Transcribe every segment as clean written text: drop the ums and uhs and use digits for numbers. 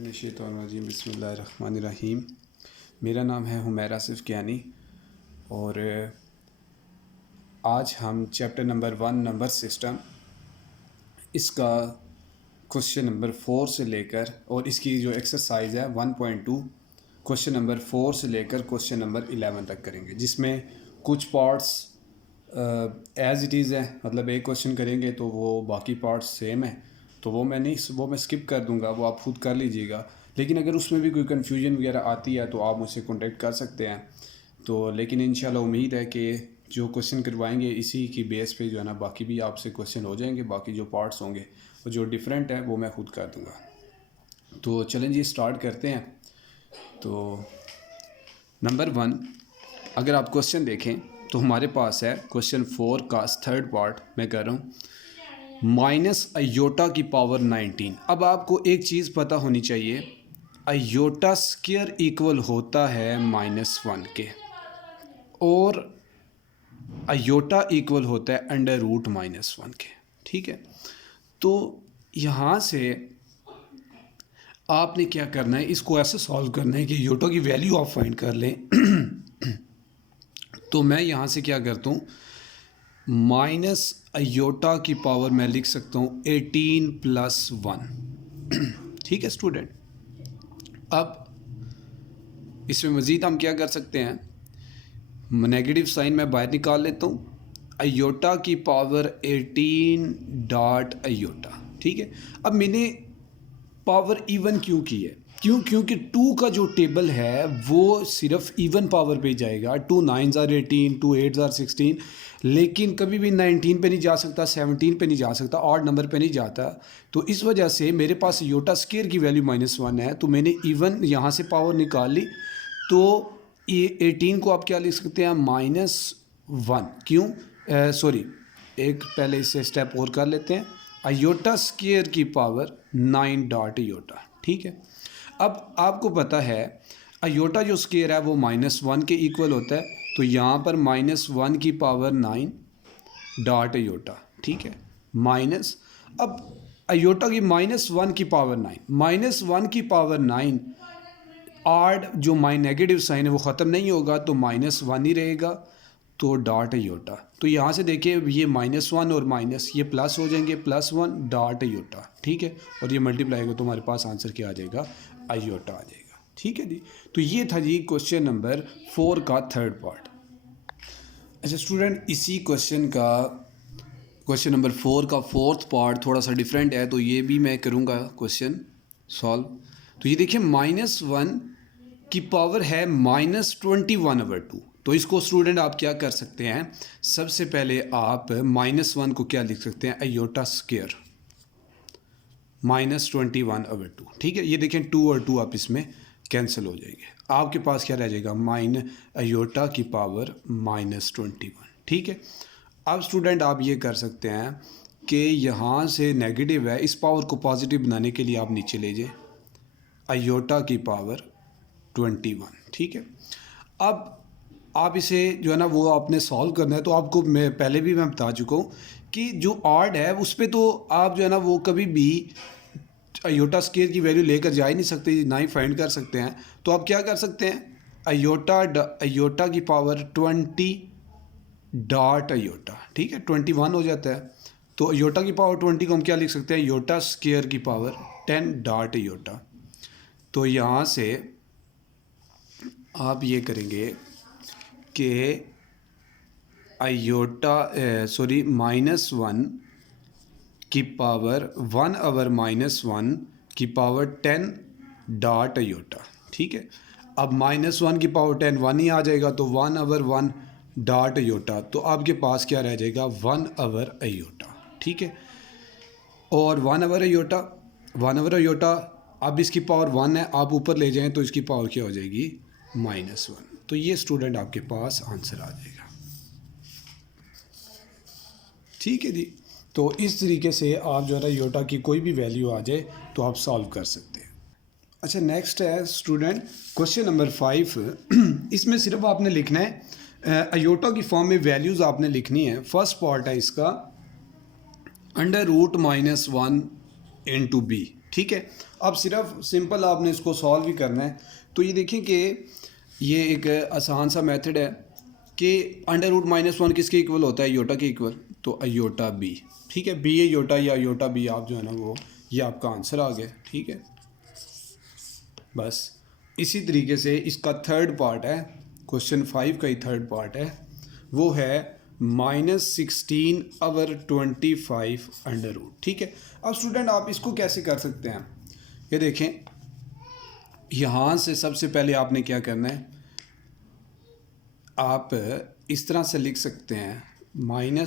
बिस्मिल्लाहिर्रहमानिर्रहीम बिस्मिल्लाहिर्रहमानिर्रहीम। मेरा नाम है हुमैर आसिफ कियानी और आज हम चैप्टर नंबर 1 नंबर सिस्टम इसका क्वेश्चन नंबर 4 से लेकर और इसकी जो एक्सरसाइज है 1.2 क्वेश्चन नंबर 4 से लेकर क्वेश्चन नंबर 11 तक करेंगे, जिसमें कुछ पार्ट्स एज़ इट इज़ है, मतलब एक क्वेश्चन करेंगे तो वो बाकी पार्ट्स सेम है, तो वो मैं स्किप कर दूंगा, वो आप खुद कर लीजिएगा। लेकिन अगर उसमें भी कोई कन्फ्यूजन वगैरह आती है तो आप मुझसे कांटेक्ट कर सकते हैं। तो लेकिन इंशाल्लाह उम्मीद है कि जो क्वेश्चन करवाएंगे इसी की बेस पे जो है ना बाकी भी आपसे क्वेश्चन हो जाएंगे। बाकी जो पार्ट्स होंगे वो जो डिफरेंट है वो मैं खुद कर दूंगा। तो चलें जी स्टार्ट करते हैं। तो नंबर 1 अगर आप क्वेश्चन देखें तो हमारे पास है क्वेश्चन 4 का थर्ड पार्ट मैं कर रहा हूँ, माइनस अयोटा की पावर 19। अब आपको एक चीज़ पता होनी चाहिए, अयोटा स्क्वायर इक्वल होता है -1 के और अयोटा इक्वल होता है अंडर रूट -1 के। ठीक है, तो यहाँ से आपने क्या करना है, इसको ऐसे सॉल्व करना है कि अयोटा की वैल्यू आप फाइंड कर लें। तो मैं यहाँ से क्या करता हूँ, माइनस अयोटा की पावर मैं लिख सकता हूँ 18 + 1। ठीक है स्टूडेंट, अब इसमें मज़ीद हम क्या कर सकते हैं, नेगेटिव साइन मैं बाहर निकाल लेता हूँ, अयोटा की पावर 18 डॉट अयोटा। ठीक है, अब मैंने पावर इवन क्यों की है, क्योंकि 2 का जो टेबल है वो सिर्फ इवन पावर पे जाएगा। 2 9s are 18, 2 8s are 16, लेकिन कभी भी 19 पे नहीं जा सकता, 17 पे नहीं जा सकता, ऑड नंबर पे नहीं जाता। तो इस वजह से मेरे पास योटा स्क्वायर की वैल्यू -1 है, तो मैंने इवन यहाँ से पावर निकाल ली। तो ये 18 को आप क्या लिख सकते हैं, -1। क्यों सॉरी, एक पहले इससे स्टेप और कर लेते हैं, अयोटा स्क्वायर की पावर 9 डॉट अयोटा। ठीक है, अब आपको पता है अयोटा जो स्क्वायर है वो -1 के इक्वल होता है, तो यहाँ पर -1 की पावर 9 डॉट अयोटा। ठीक है, माइनस, अब अयोटा की -1 की पावर 9, -1 की पावर 9, आड जो नेगेटिव साइन है वो ख़त्म नहीं होगा तो -1 ही रहेगा, तो डॉट अयोटा। तो यहाँ से देखिए ये -1 और माइनस ये प्लस हो जाएंगे, +1 डॉट अयोटा। ठीक है, और ये मल्टीप्लाई होगा तो हमारे पास आंसर क्या आ जाएगा, अयोटा आ जाएगा। ठीक है जी, तो ये था जी क्वेश्चन नंबर 4 का थर्ड पार्ट। अच्छा स्टूडेंट, इसी क्वेश्चन का क्वेश्चन नंबर 4 का फोर्थ पार्ट थोड़ा सा डिफरेंट है, तो ये भी मैं करूँगा क्वेश्चन सॉल्व। तो ये देखिए -1 की पावर है -21/2। तो इसको स्टूडेंट आप क्या कर सकते हैं, सबसे पहले आप -1 को क्या लिख सकते हैं, अयोटा स्क्वायर -21/2। ठीक है, ये देखें 2 और 2 आप इसमें कैंसिल हो जाएंगे, आपके पास क्या रह जाएगा, अयोटा की पावर -21। ठीक है, अब स्टूडेंट आप ये कर सकते हैं कि यहाँ से नेगेटिव है, इस पावर को पॉजिटिव बनाने के लिए आप नीचे ले जाए, अयोटा की पावर 21। ठीक है, अब आप इसे जो है ना वो आपने सॉल्व करना है। तो आपको मैं पहले भी मैं बता चुका हूँ कि जो ऑड है उस पर तो आप जो है ना वो कभी भी अयोटा स्क्वायर की वैल्यू लेकर जा ही नहीं सकते, ना ही फाइंड कर सकते हैं। तो आप क्या कर सकते हैं, अयोटा की पावर 20 डॉट अयोटा। ठीक है, 21 हो जाता है, तो अयोटा की पावर 20 को हम क्या लिख सकते हैं, अयोटा स्क्वायर की पावर 10 डॉट अयोटा। तो यहाँ से आप ये करेंगे कि अयोटा -1 की पावर 1/-1 की पावर 10 डॉट अयोटा। ठीक है, अब -1 की पावर 10 1 ही आ जाएगा, तो 1/1 डॉट अयोटा, तो आपके पास क्या रह जाएगा, 1/अयोटा। ठीक है, और 1/अयोटा अब इसकी पावर 1 है, आप ऊपर ले जाएं तो इसकी पावर क्या हो जाएगी, -1। तो ये स्टूडेंट आपके पास आंसर आ जाएगा। ठीक है जी, तो इस तरीके से आप जो है ना योटा की कोई भी वैल्यू आ जाए तो आप सॉल्व कर सकते हैं। अच्छा नेक्स्ट है स्टूडेंट क्वेश्चन नंबर 5। इसमें सिर्फ आपने लिखना है अयोटा की फॉर्म में वैल्यूज़ आपने लिखनी है। फर्स्ट पार्ट है इसका, √-1 × b। ठीक है। अब सिर्फ सिंपल आपने इसको सॉल्व ही करना है। तो ये देखें कि ये एक आसान सा मेथड है कि √-1 किसके इक्वल होता है, अयोटा के इक्वल, तो अयोटा बी, ठीक है। बी अयोटा या अयोटा बी आप जो है ना वो, ये आपका आंसर आ गया, ठीक है। बस इसी तरीके से इसका थर्ड पार्ट है, क्वेश्चन 5 का ही थर्ड पार्ट है, वो है -16/25 ठीक है। अब स्टूडेंट आप इसको कैसे कर सकते हैं, ये देखें, यहाँ से सबसे पहले आपने क्या करना है, आप इस तरह से लिख सकते हैं -1 ×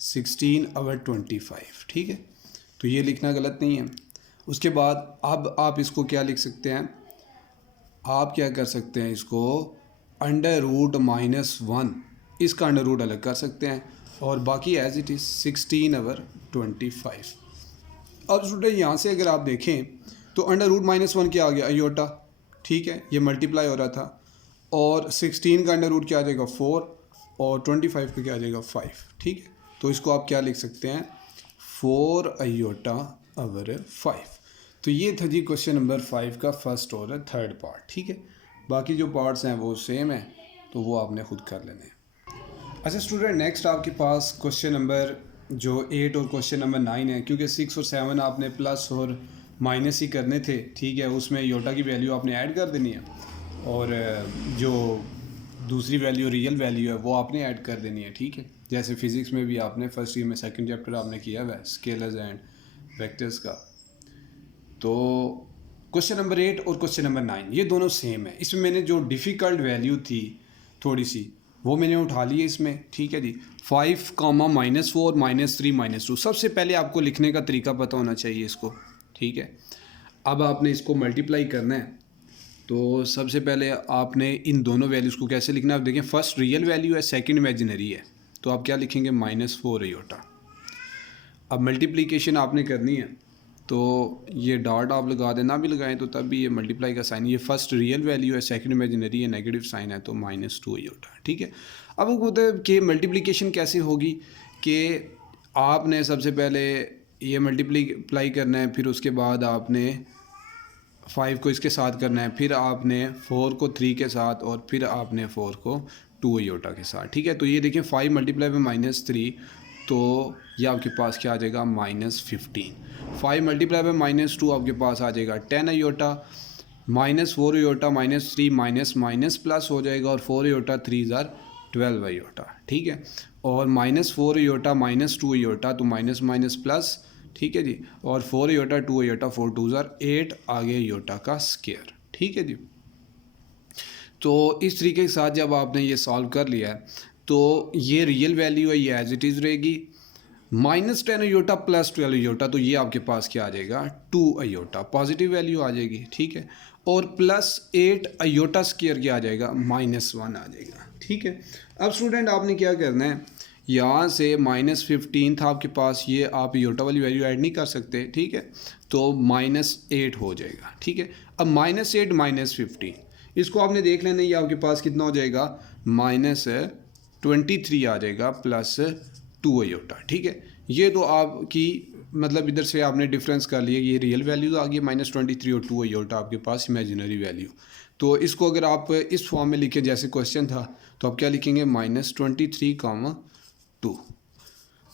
16/25, ठीक है। तो ये लिखना गलत नहीं है। उसके बाद अब आप इसको क्या लिख सकते हैं, आप क्या कर सकते हैं, इसको √-1 इसका अंडर अलग कर सकते हैं और बाकी एज इट इज़ 16/25। अब स्टूडेंट यहाँ से अगर आप देखें तो √-1 क्या आ गया, अयोटा, ठीक है, ये मल्टीप्लाई हो रहा था, और 16 का अंडर क्या आ जाएगा 4 और 25 का क्या आ जाएगा 5, ठीक है। तो इसको आप क्या लिख सकते हैं 4/5। तो ये था जी क्वेश्चन नंबर 5 का फर्स्ट और थर्ड पार्ट, ठीक है। बाकी जो पार्ट्स हैं वो सेम है, तो वो आपने खुद कर लेने हैं। अच्छा स्टूडेंट, नेक्स्ट आपके पास क्वेश्चन नंबर जो 8 और क्वेश्चन नंबर 9 है, क्योंकि 6 और 7 आपने प्लस और माइनस ही करने थे, ठीक है। उसमें योटा की वैल्यू आपने ऐड कर देनी है और जो दूसरी वैल्यू रियल वैल्यू है वो आपने ऐड कर देनी है, ठीक है। जैसे फिज़िक्स में भी आपने फर्स्ट ईयर में सेकंड चैप्टर आपने किया हुआ है स्केलर्स एंड वेक्टर्स का। तो क्वेश्चन नंबर 8 और क्वेश्चन नंबर 9 ये दोनों सेम है। इसमें मैंने जो डिफ़िकल्ट वैल्यू थी थोड़ी सी वो मैंने उठा ली है इसमें, ठीक है जी। 5, -4, -3, -2। सबसे पहले आपको लिखने का तरीका पता होना चाहिए इसको, ठीक है। अब आपने इसको मल्टीप्लाई करना है, तो सबसे पहले आपने इन दोनों वैल्यूज़ को कैसे लिखना है, आप देखें, फर्स्ट रियल वैल्यू है, सेकंड इमेजिनरी है, तो आप क्या लिखेंगे -4 अयोटा। अब मल्टीप्लिकेशन आपने करनी है, तो ये डॉट आप लगा दें, ना भी लगाएं तो तब भी ये मल्टीप्लाई का साइन, ये फर्स्ट रियल वैल्यू है, सेकंड इमेजिनरी है, नेगेटिव साइन है, तो -2 अयोटा, ठीक है। अब मतलब कि मल्टीप्लिकेशन कैसे होगी कि आपने सबसे पहले ये मल्टीप्लाई करना है, फिर उसके बाद आपने 5 को इसके साथ करना है, फिर आपने 4 को 3 के साथ, और फिर आपने 4 को 2 अयोटा के साथ, ठीक है। तो ये देखें 5 मल्टीप्लाई बाय -3, तो ये आपके पास क्या आ जाएगा -15। 5 मल्टीप्लाई बाय -2 आपके पास आ जाएगा 10 अयोटा, -4 अयोटा, -3 माइनस प्लस हो जाएगा, और 4 अयोटा 3 ज़ार 12 अयोटा, ठीक है। और -4 अयोटा -2 अयोटा, तो माइनस प्लस, ठीक है जी, और 4 अयोटा 2 अयोटा, 4 2 ज़ार 8 आगे अयोटा का स्क्वायर, ठीक है जी। तो इस तरीके के साथ जब आपने ये सॉल्व कर लिया है, तो ये रियल वैल्यू है, ये एज इट इज़ रहेगी, -10 अयोटा +12 अयोटा, तो ये आपके पास क्या आ जाएगा 2 अयोटा, पॉजिटिव वैल्यू आ जाएगी, ठीक है। और +8 अयोटा स्क्वायर क्या आ जाएगा -1 आ जाएगा, ठीक है। अब स्टूडेंट आपने क्या करना है, यहाँ से -15 था आपके पास, ये आप अयोटा वाली वैल्यू ऐड नहीं कर सकते, ठीक है, तो -8 हो जाएगा, ठीक है। अब -8 -15 इसको आपने देख लेना, ये आपके पास कितना हो जाएगा -23 आ जाएगा +2 अयोटा, ठीक है। ये तो आपकी मतलब इधर से आपने डिफरेंस कर लिया, ये रियल वैल्यू आ गई -23 और 2 अयोटा आपके पास इमेजिनरी वैल्यू। तो इसको अगर आप इस फॉर्म में लिखें जैसे क्वेश्चन था, तो आप क्या लिखेंगे -23, 2।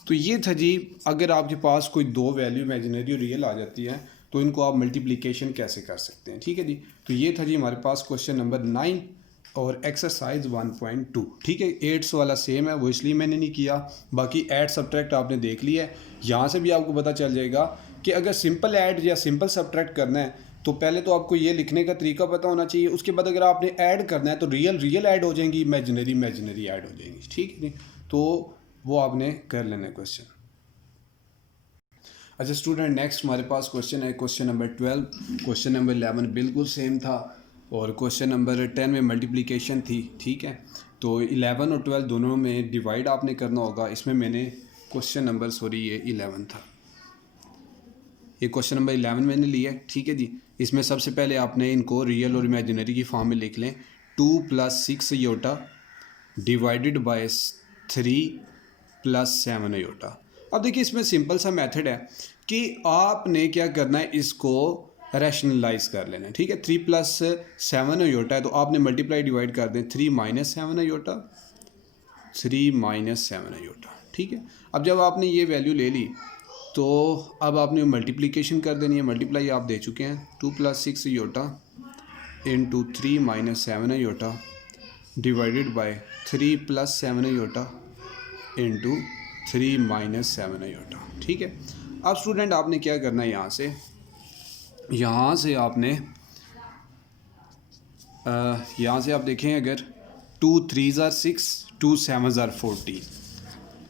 तो ये था जी, अगर आपके पास कोई दो वैल्यू इमेजिनरी और रियल आ जाती है तो इनको आप मल्टीप्लिकेशन कैसे कर सकते हैं, ठीक है जी। तो ये था जी हमारे पास क्वेश्चन नंबर 9 और एक्सरसाइज 1.2, ठीक है। 8 वाला सेम है, वो इसलिए मैंने नहीं किया, बाकी ऐड सब्ट्रैक्ट आपने देख लिया है। यहाँ से भी आपको पता चल जाएगा कि अगर सिंपल ऐड या सिंपल सब्ट्रैक्ट करना है तो पहले तो आपको ये लिखने का तरीका पता होना चाहिए, उसके बाद अगर आपने ऐड करना है तो रियल ऐड हो जाएंगी, इमेजिनरी ऐड हो जाएंगी, ठीक है जी। तो वो आपने कर लेना है क्वेश्चन। अच्छा स्टूडेंट, नेक्स्ट हमारे पास क्वेश्चन है क्वेश्चन नंबर 12। क्वेश्चन नंबर 11 बिल्कुल सेम था और क्वेश्चन नंबर 10 में मल्टीप्लिकेशन थी, ठीक है। तो 11 और 12 दोनों में डिवाइड आपने करना होगा। इसमें मैंने क्वेश्चन नंबर ये 11 था, ये क्वेश्चन नंबर 11 मैंने लिया, ठीक है जी। इसमें सबसे पहले आपने इनको रियल और इमेजिनरी की फॉर्म में लिख लें। 2 + 6 iota divided by 3 plus 7 iota. अब देखिए इसमें सिंपल सा मेथड है कि आपने क्या करना है, इसको रैशनलाइज कर लेना है, ठीक है। 3 प्लस 7 अयोटा है तो आपने मल्टीप्लाई डिवाइड कर दें 3 माइनस 7 अयोटा, 3 माइनस 7 अयोटा, ठीक है। अब जब आपने ये वैल्यू ले ली तो अब आपने मल्टीप्लिकेशन कर देनी है। मल्टीप्लाई आप दे चुके हैं, 2 plus 6 iota into 3 minus 7 iota divided by 3 plus 7 iota into 3 minus 7 iota, ठीक है। अब स्टूडेंट आपने क्या करना है, यहाँ से आपने यहाँ से आप देखें, अगर 2 3 ज़ार 6, 2 7 ज़ार 14,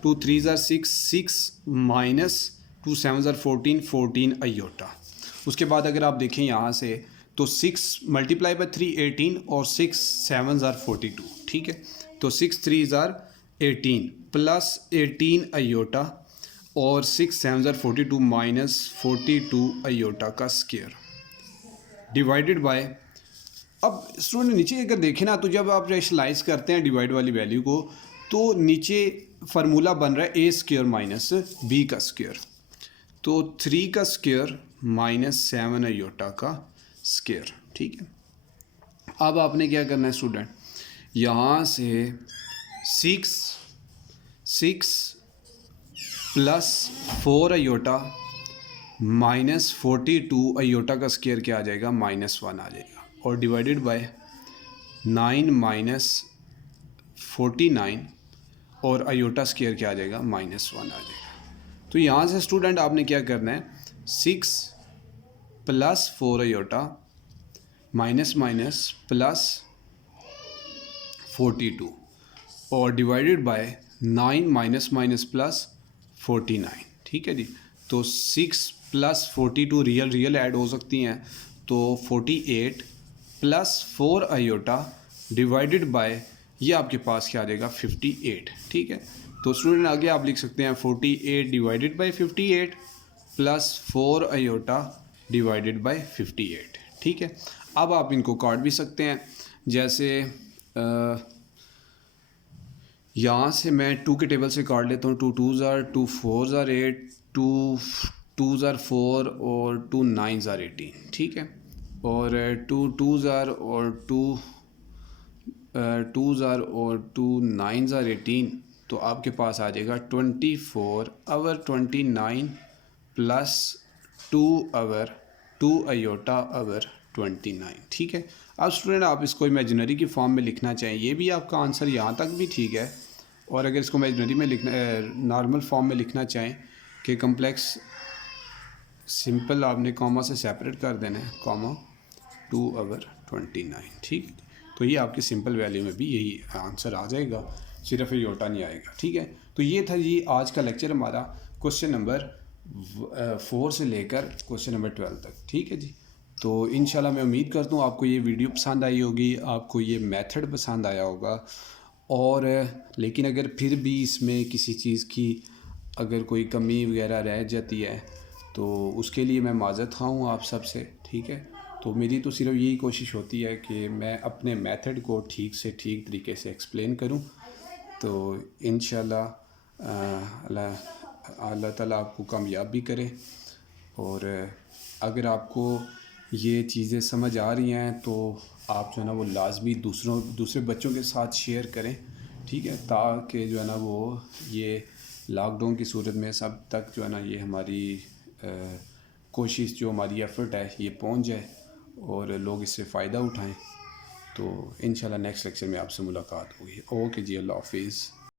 2 3 ज़ार 6, 6 माइनस 2 7 ज़ार 14, 14 अयोटा। उसके बाद अगर आप देखें यहाँ से तो 6 मल्टीप्लाई बाय 3 18 और 6 7 ज़ार 42, ठीक है। तो 6 3 ज़ार 18 प्लस 18 अयोटा और 6 7 ज़ार 42 माइनस 42 अयोटा का स्क्वायर डिवाइडेड बाय। अब स्टूडेंट नीचे अगर देखें ना, तो जब आप रैशनलाइज करते हैं डिवाइड वाली वैल्यू को तो नीचे फार्मूला बन रहा है ए स्क्वायर माइनस बी का स्क्वायर। तो 3 का स्क्वायर माइनस 7 अयोटा का स्क्वायर, ठीक है। अब आपने क्या करना है स्टूडेंट, यहाँ से 6 प्लस 4 अयोटा माइनस 42 अयोटा का स्क्वायर क्या आ जाएगा, -1 आ जाएगा, और डिवाइडेड बाय 9 माइनस 49 और अयोटा स्क्वायर क्या आ जाएगा, -1 आ जाएगा। तो यहाँ से स्टूडेंट आपने क्या करना है, 6 plus 4 iota minus minus plus 42 और divided by 9 minus minus plus 49, ठीक है जी। तो 6 प्लस 42 रियल ऐड हो सकती हैं, तो 48 प्लस 4 अयोटा डिवाइडेड बाय ये आपके पास क्या आ जाएगा, 58, ठीक है। तो स्टूडेंट आगे आप लिख सकते हैं 48 divided by 58 plus 4 iota divided by 58, ठीक है। अब आप इनको काट भी सकते हैं, जैसे यहाँ से मैं 2 के टेबल से काट लेता हूँ। 2 2 ज़ार 2 4 ज़ार 8, 2 ज़ार 4 और 2 9 ज़ार 18, ठीक है। और 2 2 ज़ार और 2 ज़ार और 2 9 ज़ार 18, तो आपके पास आ जाएगा 24 over 29 plus 2 over 2 iota over 29, ठीक है। अब स्टूडेंट आप इसको इमेजिनरी की फॉर्म में लिखना चाहें, ये भी आपका आंसर यहाँ तक भी ठीक है। और अगर इसको इमेजिनरी में लिखना, नॉर्मल फॉर्म में लिखना चाहें कि कम्प्लेक्स सिंपल, आपने कॉमा से सेपरेट कर देना है, कॉमा 2 आवर 29, ठीक। तो ये आपकी सिंपल वैल्यू में भी यही आंसर आ जाएगा, सिर्फ अयोटा नहीं आएगा, ठीक है। तो ये था जी आज का लेक्चर हमारा, क्वेश्चन नंबर 4 से लेकर क्वेश्चन नंबर 12 तक, ठीक है जी। तो इंशाल्लाह मैं उम्मीद करता हूँ आपको ये वीडियो पसंद आई होगी, आपको ये मेथड पसंद आया होगा। और लेकिन अगर फिर भी इसमें किसी चीज़ की अगर कोई कमी वगैरह रह जाती है तो उसके लिए मैं माज़रत ख़्वाह हूँ आप सब से, ठीक है। तो मेरी तो सिर्फ यही कोशिश होती है कि मैं अपने मेथड को ठीक से ठीक तरीके से एक्सप्लेन करूँ। तो इंशाल्लाह अल्लाह ताला आपको कामयाब भी करे। और अगर आपको ये चीज़ें समझ आ रही हैं तो आप जो है ना वो लाजमी दूसरे बच्चों के साथ शेयर करें, ठीक है, ताकि जो है ना वो ये लॉकडाउन की सूरत में सब तक जो है ना ये हमारी कोशिश, जो हमारी एफ़र्ट है, ये पहुंच जाए और लोग इससे फ़ायदा उठाएं। तो इंशाल्लाह नेक्स्ट लेक्चर में आपसे मुलाकात होगी। ओके जी, अल्लाह हाफिज़।